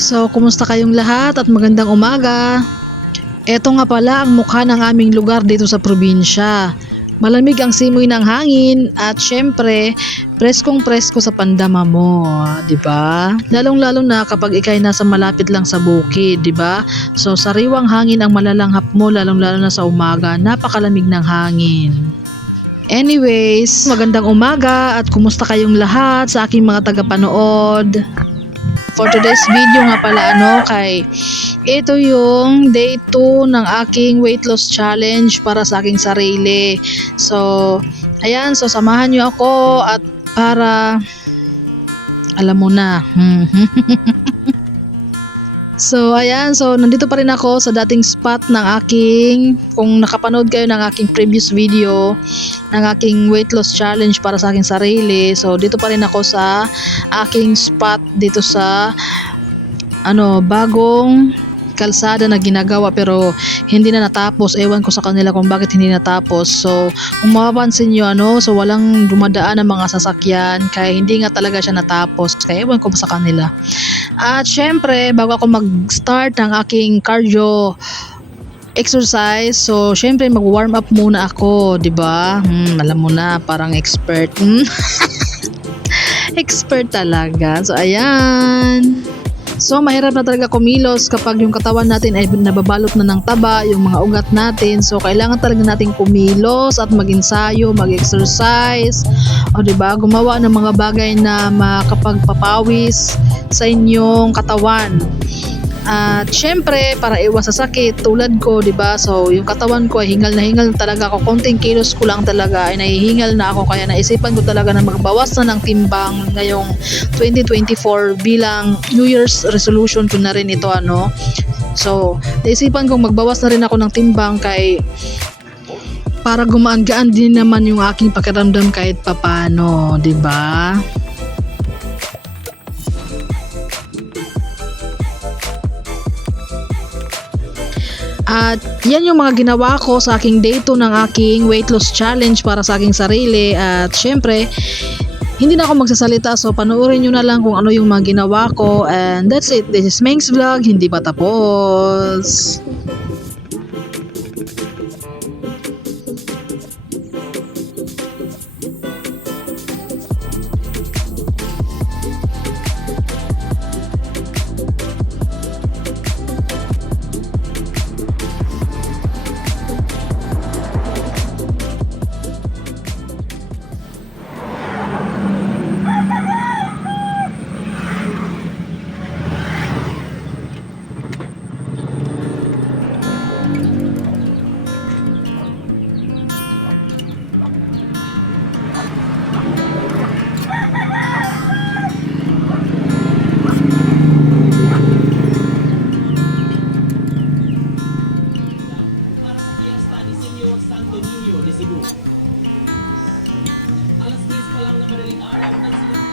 So, kumusta kayong lahat at magandang umaga. Eto nga pala ang mukha ng aming lugar dito sa probinsya. Malamig ang simoy ng hangin at syempre, preskong presko sa pandama mo, 'di ba? Lalong-lalo na kapag ikay nasa malapit lang sa bukid, 'di ba? So, sariwang hangin ang malalanghap mo lalong-lalo na sa umaga, napakalamig ng hangin. Anyways, magandang umaga at kumusta kayong lahat sa aking mga tagapanood. For today's video nga pala ito yung day 2 ng aking weight loss challenge para sa aking sarili. So, ayan, so samahan nyo ako at para alam mo na. So, ayan, so nandito pa rin ako sa dating spot ng kung nakapanood kayo ng aking previous video ng aking weight loss challenge para sa aking sarili. So, dito pa rin ako sa aking spot dito sa bagong kalsada na ginagawa pero hindi na natapos. Ewan ko sa kanila kung bakit hindi natapos. So, kung mapapansin nyo, so walang dumadaan ng mga sasakyan kaya hindi nga talaga siya natapos. Kaya ewan ko sa kanila. At syempre, bago ako mag-start ng aking cardio exercise, so syempre mag-warm up muna ako, 'di ba? Alam mo na, parang expert. Expert talaga. So, ayan. So, mahirap na talaga kumilos kapag yung katawan natin ay nababalot na ng taba, yung mga ugat natin. So, kailangan talaga natin kumilos at mag-ensayo, mag-exercise. O, diba? Gumawa ng mga bagay na makapagpapawis sa inyong katawan. At syempre, para iwas sa sakit, tulad ko, diba? So, yung katawan ko ay hingal na hingal talaga ako. Konting kilos ko lang talaga ay nahihingal na ako. Kaya naisipan ko talaga na magbawas na ng timbang ngayong 2024 bilang New Year's resolution ko na rin ito, So, naisipan kong magbawas na rin ako ng timbang para gumaan-gaan din naman yung aking pakiramdam kahit papano, diba? At yan yung mga ginawa ko sa aking day 2 ng aking weight loss challenge para sa aking sarili. At syempre, hindi na ako magsasalita, so panoorin nyo na lang kung ano yung mga ginawa ko. And that's it. This is Meng's Vlog, hindi pa tapos. Santo Niño de Cebu. Alas 3 pa lang na madaling araw ng silang